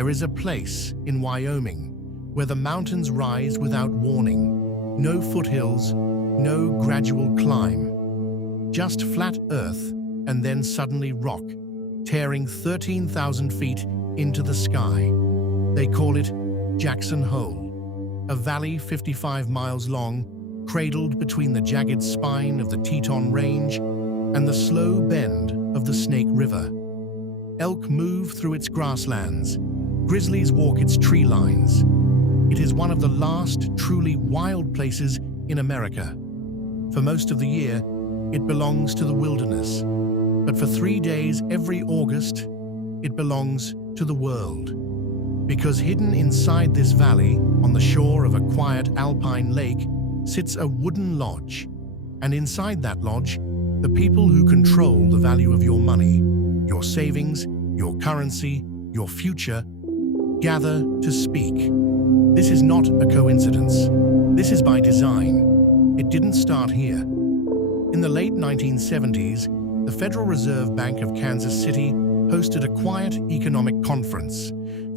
There is a place in Wyoming where the mountains rise without warning. No foothills, no gradual climb. Just flat earth and then suddenly rock, tearing 13,000 feet into the sky. They call it Jackson Hole, a valley 55 miles long, cradled between the jagged spine of the Teton Range and the slow bend of the Snake River. Elk move through its grasslands, grizzlies walk its tree lines. It is one of the last truly wild places in America. For most of the year, it belongs to the wilderness. But for 3 days every August, it belongs to the world. Because hidden inside this valley, on the shore of a quiet alpine lake, sits a wooden lodge. And inside that lodge, the people who control the value of your money, your savings, your currency, your future, gather to speak. This is not a coincidence. This is by design. It didn't start here. In the late 1970s, the Federal Reserve Bank of Kansas City hosted a quiet economic conference,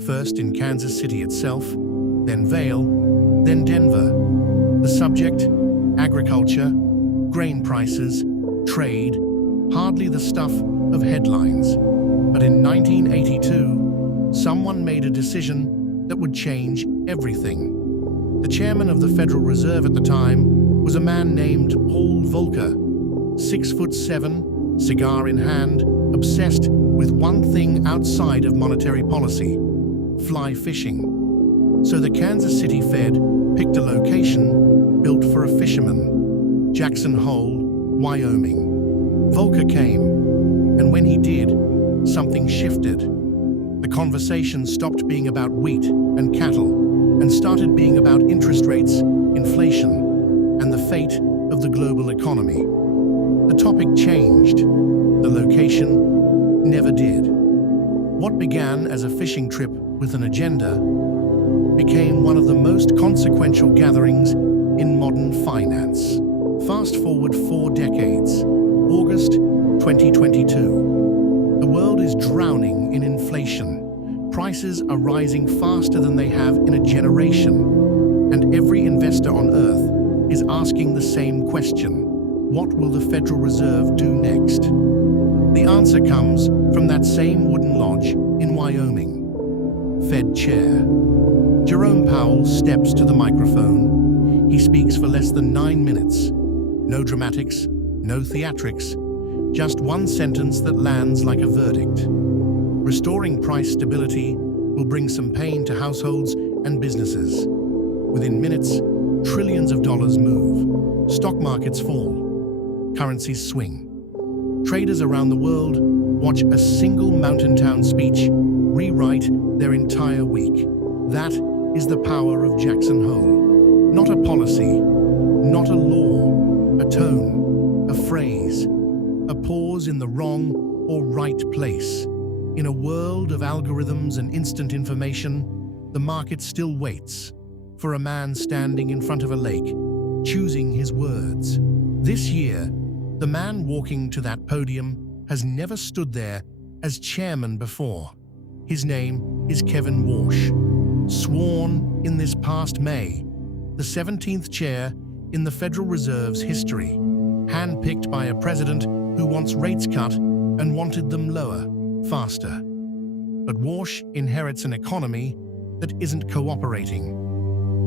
first in Kansas City itself, then Vail, then Denver. The subject, agriculture, grain prices, trade, hardly the stuff of headlines. But in 1982, someone made a decision that would change everything. The chairman of the Federal Reserve at the time was a man named Paul Volcker, 6'7", cigar in hand, obsessed with one thing outside of monetary policy: fly fishing. So the Kansas City Fed picked a location built for a fisherman, Jackson Hole, Wyoming. Volcker came, and when he did, something shifted. The conversation stopped being about wheat and cattle and started being about interest rates, inflation, and the fate of the global economy. The topic changed. The location never did. What began as a fishing trip with an agenda became one of the most consequential gatherings in modern finance. Fast forward 4 decades, August 2022. The world is drowning in inflation. Prices are rising faster than they have in a generation. And every investor on Earth is asking the same question: what will the Federal Reserve do next? The answer comes from that same wooden lodge in Wyoming. Fed Chair. Jerome Powell steps to the microphone. He speaks for less than 9 minutes. No dramatics, no theatrics, just one sentence that lands like a verdict. Restoring price stability will bring some pain to households and businesses. Within minutes, trillions of dollars move. Stock markets fall. Currencies swing. Traders around the world watch a single mountain town speech rewrite their entire week. That is the power of Jackson Hole. Not a policy, not a law, a tone, a phrase, a pause in the wrong or right place. In a world of algorithms and instant information, the market still waits for a man standing in front of a lake, choosing his words. This year, the man walking to that podium has never stood there as chairman before. His name is Kevin Warsh, sworn in this past May, the 17th chair in the Federal Reserve's history, handpicked by a president who wants rates cut and wanted them lower, faster. But Warsh inherits an economy that isn't cooperating.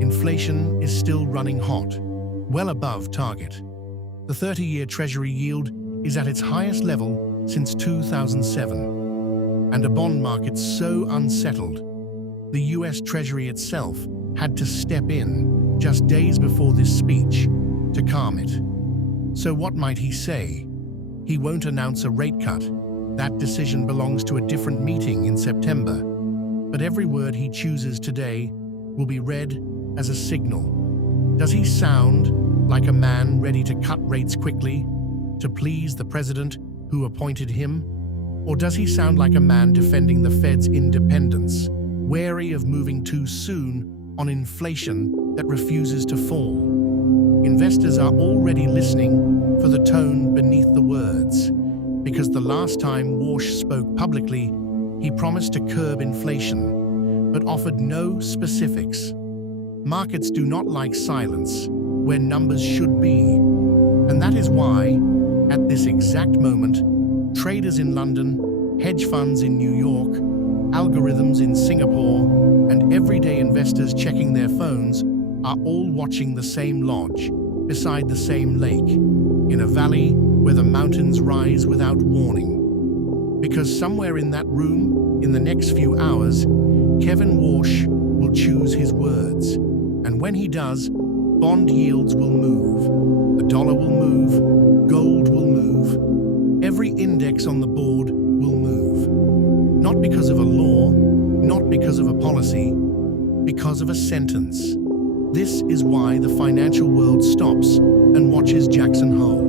Inflation is still running hot, well above target. The 30-year Treasury yield is at its highest level since 2007. And a bond market so unsettled, the US Treasury itself had to step in just days before this speech to calm it. So what might he say? He won't announce a rate cut. That decision belongs to a different meeting in September. But every word he chooses today will be read as a signal. Does he sound like a man ready to cut rates quickly to please the president who appointed him? Or does he sound like a man defending the Fed's independence, wary of moving too soon on inflation that refuses to fall? Investors are already listening for the tone beneath the words, because the last time Warsh spoke publicly, he promised to curb inflation, but offered no specifics. Markets do not like silence where numbers should be. And that is why, at this exact moment, traders in London, hedge funds in New York, algorithms in Singapore, and everyday investors checking their phones are all watching the same lodge, beside the same lake, in a valley where the mountains rise without warning. Because somewhere in that room, in the next few hours, Kevin Warsh will choose his words. And when he does, bond yields will move, the dollar will move, gold will move, every index on the board will move. Not because of a law, not because of a policy, because of a sentence. This is why the financial world stops and watches Jackson Hole.